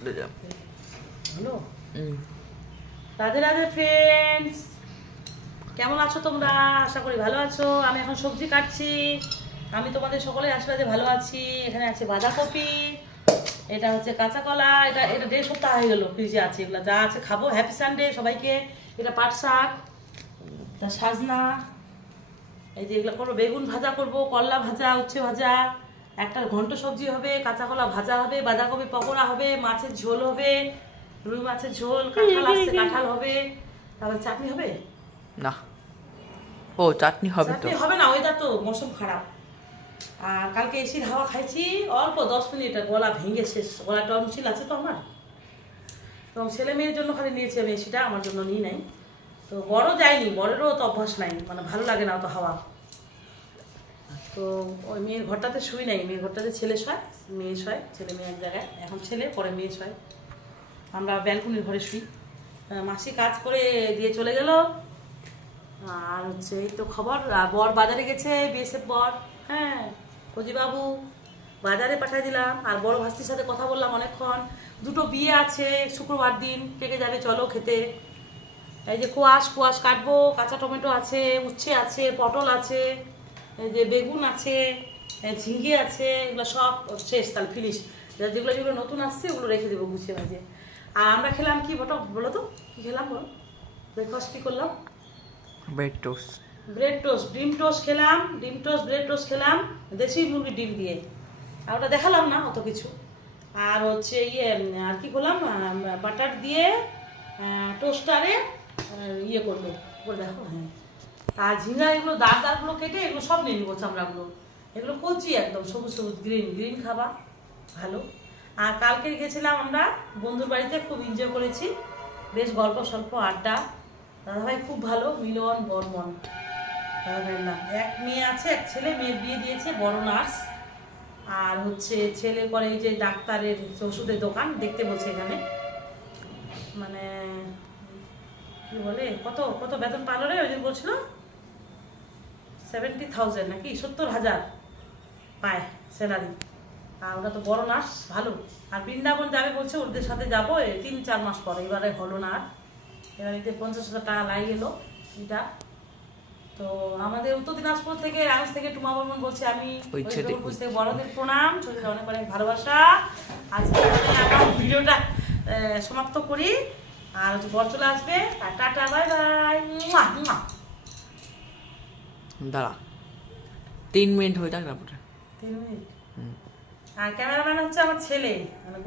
Hello, Radhe Radhe friends, কেমন আছো তোমরা? আশা করি ভালো আছো। আমি এখন সবজি কাটছি। আমি তোমাদের সকলের আশীর্বাদে ভালো আছি। এখানে আছে বাঁধাকপি, এটা হচ্ছে কাঁচা কলা, এটা এটা 1.5 সপ্তাহ হয়ে গেলো ফ্রিজে আছে। এগুলো যা আছে খাবো। হ্যাপি সানডে সবাইকে। এটা পাট শাক, তা সাজনা, এই যে এগুলো করবো। বেগুন ভাজা করব, করলা ভাজা, উচ্ছে ভাজা, একটা ঘন্ট সবজি হবে, কাঁচা কলা ভাজা হবে, বাঁধাকপি পকোড়া হবে, মাছের ঝোল হবে, রুই মাছের ঝোল, কাঁঠাল আসছে কাঁঠাল হবে, তারপরে চাটনি হবে না। ও চাটনি হবে তো? চাটনি হবে না, ওয়েদার তো মৌসুম খারাপ। আর কালকে এসির হাওয়া খাইছি অল্প 10 মিনিট, গলা ভেঙে শেষ। গলা টনসিল আছে তো আমার, তো ছেলে মেয়ের জন্য খালি নিয়েছি আমি এসিটা, আমার জন্য নিই নাই। তো বড় যায়নি, বড়েরও তো অভ্যাস নাই, মানে ভালো লাগে না অত হাওয়া। তো ওই মেয়ের ঘরটাতে শুই নাই, মেয়ের ঘরটাতে ছেলে শয়, মেয়ে শয়, ছেলে মেয়ে এক জায়গায়, এখন ছেলে পরে মেয়ে শয়, আমরা ব্যালকনির ঘরে শুই। মাসি কাজ করে দিয়ে চলে গেল। আর হচ্ছে এই তো খবর। বর বাজারে গেছে, বিএসএফ বর, হ্যাঁ বাবু বাজারে পাঠিয়ে দিলাম। আর বড় ভাস্তির সাথে কথা বললাম অনেকক্ষণ। দুটো বিয়ে আছে শুক্রবার দিন, কে কে যাবে চলো খেতে। এই যে কোয়াশ কাটবো, কাঁচা টমেটো আছে, উচ্ছে আছে, পটল আছে, এই যে বেগুন আছে, ঝিঙ্গে আছে, এগুলো সব শেষ, তাহলে ফিনিশ। যেগুলো যেগুলো নতুন আসছে ওগুলো রেখে দেবো গুছিয়ে মাঝে। আর আমরা খেলাম কি বলো তো, কি খেলাম বলো? ব্রেকফাস্ট কি করলাম? Bread toast. ব্রেড টোস্ট, ডিম টোস্ট খেলাম, ডিম টোস্ট ব্রেড টোস্ট খেলাম, দেশি মুরগির ডিম দিয়ে। আর ওটা দেখালাম না অত কিছু। আর হচ্ছে আর কি করলাম, বাটার দিয়ে টোস্টারে ইয়ে করলো, করে দেখো। হ্যাঁ, আর ঝিঙ্গা এগুলো দাগগুলো কেটে এগুলো সব নিয়ে নেবো, চামড়াগুলো এগুলো কচি একদম, সবুজ সবুজ গ্রিন খাবা ভালো। আর কালকে গেছিলাম আমরা বন্ধুর বাড়িতে, খুব এনজয় করেছি, বেশ গল্প স্বল্প আড্ডা। দাদাভাই খুব ভালো, মিলন বর্মন দাদাভাইয়ের নাম। এক মেয়ে আছে, এক ছেলে, মেয়ের বিয়ে দিয়েছে, বড় নার্স। আর হচ্ছে ছেলে করে এই যে ডাক্তারের ওষুধের দোকান দেখতে বলছে এখানে, মানে কি বলে, কত কত বেতন পালো রে? ওই দিন বলছিল 70,000 নাকি 70,000 পায় স্যালারি। আর ওরা তো বড় নার্স, ভালো। আর বৃন্দাবন যাবে বলছে, ওদের সাথে যাবো 3-4 মাস পরে। এবারে হলো না, আর এবারে 50,000 টাকা লাগিয়ে এলো এটা। তো আমাদের উত্তর দিনাজপুর থেকে, রাজস্থান থেকে টুমা বর্মন বলছে, আমি থেকে বড়দের প্রণাম, ছোটদের অনেক অনেক ভালোবাসা। আজকে আমার ভিডিওটা সমাপ্ত করি। আর হচ্ছে বর চলে আসবে। আর টাটা, বাই বাই। দাঁড়া 3 মিনিট হয়ে যাক তারপরে। 3 মিনিট। আর ক্যামেরাম্যান হচ্ছে আমার ছেলে, মানে